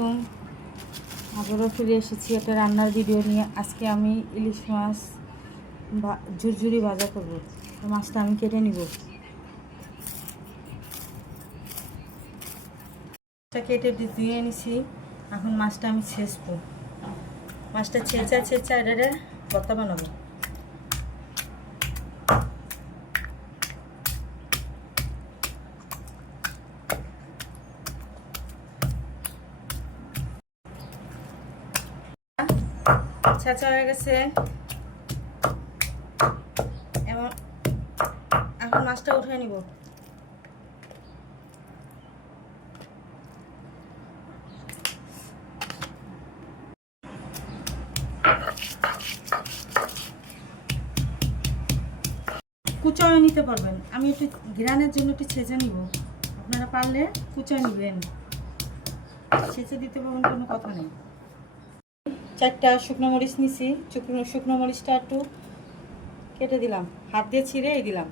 আলাইকুম। আবারও ফিরে এসেছি একটা রান্নার ভিডিও নিয়ে। আজকে আমি ইলিশ মাছ ঝুরঝুরি ভাজা করব। মাছটা আমি কেটে নিব। মাছটা কেটে ধুয়ে নিছি। এখন মাছটা আমি ছেঁচবো। মাছটা ছেঁচা এটা ভর্তা বানাবো। ছেঁচা হয়ে গেছে। এখন মাছটা উঠে নিব। কুচায় নিতে পারবেন। আমি একটু ঘ্রাণের জন্য একটু ছেঁচে নিব। আপনারা পারলে কুচায় নেবেন, ছেঁচে দিতে পারবেন, কোনো কথা নেই। 4টা শুকনো মরিচ নিছি। শুকনো মরিচটা একটু কেটে দিলাম, হাত দিয়ে ছিঁড়েই দিলাম।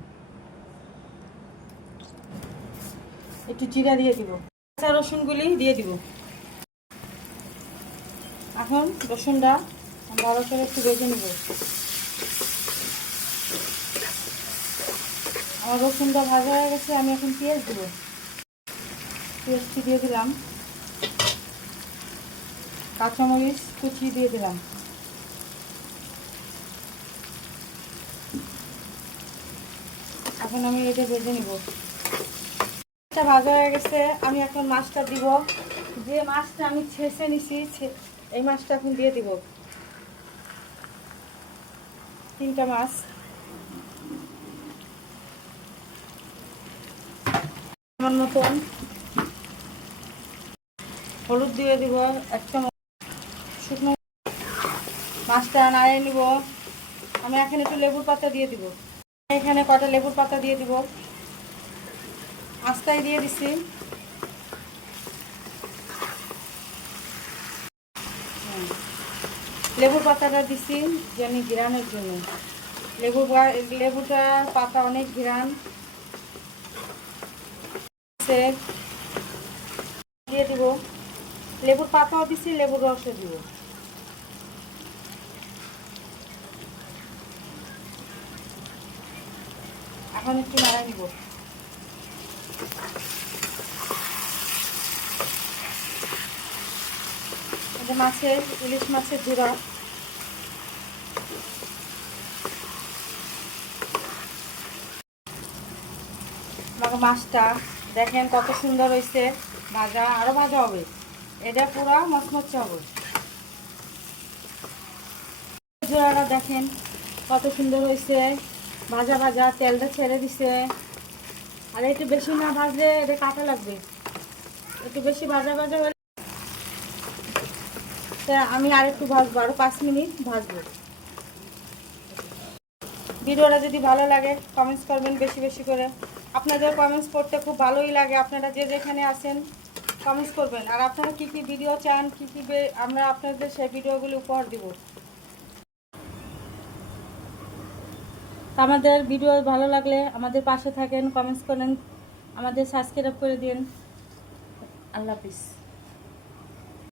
একটু জিরা দিয়ে দিব, কাঁচা রসুনগুলি দিয়ে দিব। এখন রসুনটা ভালো করে একটু ভেজে নেব। আমার রসুনটা ভাজা হয়ে গেছে। আমি এখন পেঁয়াজ দেবো। পেঁয়াজটি দিয়ে দিলাম, কাঁচামরিচ কুচি দিয়ে দিলাম। এখন আমি এটা ভেজে নিব। মাছটা ভাজা হয়ে গেছে। আমি এখন মাছটা দিব। যে মাছটা আমি ছেঁচে নিছি এই মাছটা এখন দিয়ে দিব। 3টা মাছ। আমার মতন হলুদ দিয়ে দিব 1 চামচ। শুকনো মাছটা নাড়িয়ে নিব। আমি এখানে একটু লেবুর পাতা দিয়ে দিব। এখানে কটা লেবুর পাতা দিয়ে দিব। আস্তায় দিয়ে দিছি। লেবুর পাতাটা দিছি যে আমি ঘ্রাণের জন্য। লেবুটা পাতা অনেক ঘ্রাণ দিয়ে দিব। লেবুর পাতাও দিছি, লেবুর রসও দিব। এখন একটু নাড়া নিব। ইলিশ মাছের ঝুরা। মাছটা দেখেন কত সুন্দর হয়েছে। ভাজা আরো ভাজা হবে, এটা পুরো মচমচে হবে। ঝুরাটা দেখেন কত সুন্দর হয়েছে। ভাজা ভাজা তেলটা ছেড়ে দিছে। আর একটু বেশি না ভাজলে এটা কাটা লাগবে। একটু বেশি ভাজা ভাজা হলে আমি আর একটু ভাজবো, আরো 5 মিনিট ভাজবো। ভিডিওটা যদি ভালো লাগে কমেন্টস করবেন বেশি বেশি করে। আপনাদের কমেন্টস করতে খুব ভালোই লাগে। আপনারা যে যেখানে আছেন কমেন্টস করবেন। আর আপনারা কী কী ভিডিও চান, কী কী আমরা আপনাদের সেই ভিডিওগুলো উপহার দিব। আমাদের ভিডিও ভালো লাগলে আমাদের পাশে থাকেন, কমেন্টস করেন, আমাদের সাবস্ক্রাইব করে দিন। আল্লাহ হাফিজ।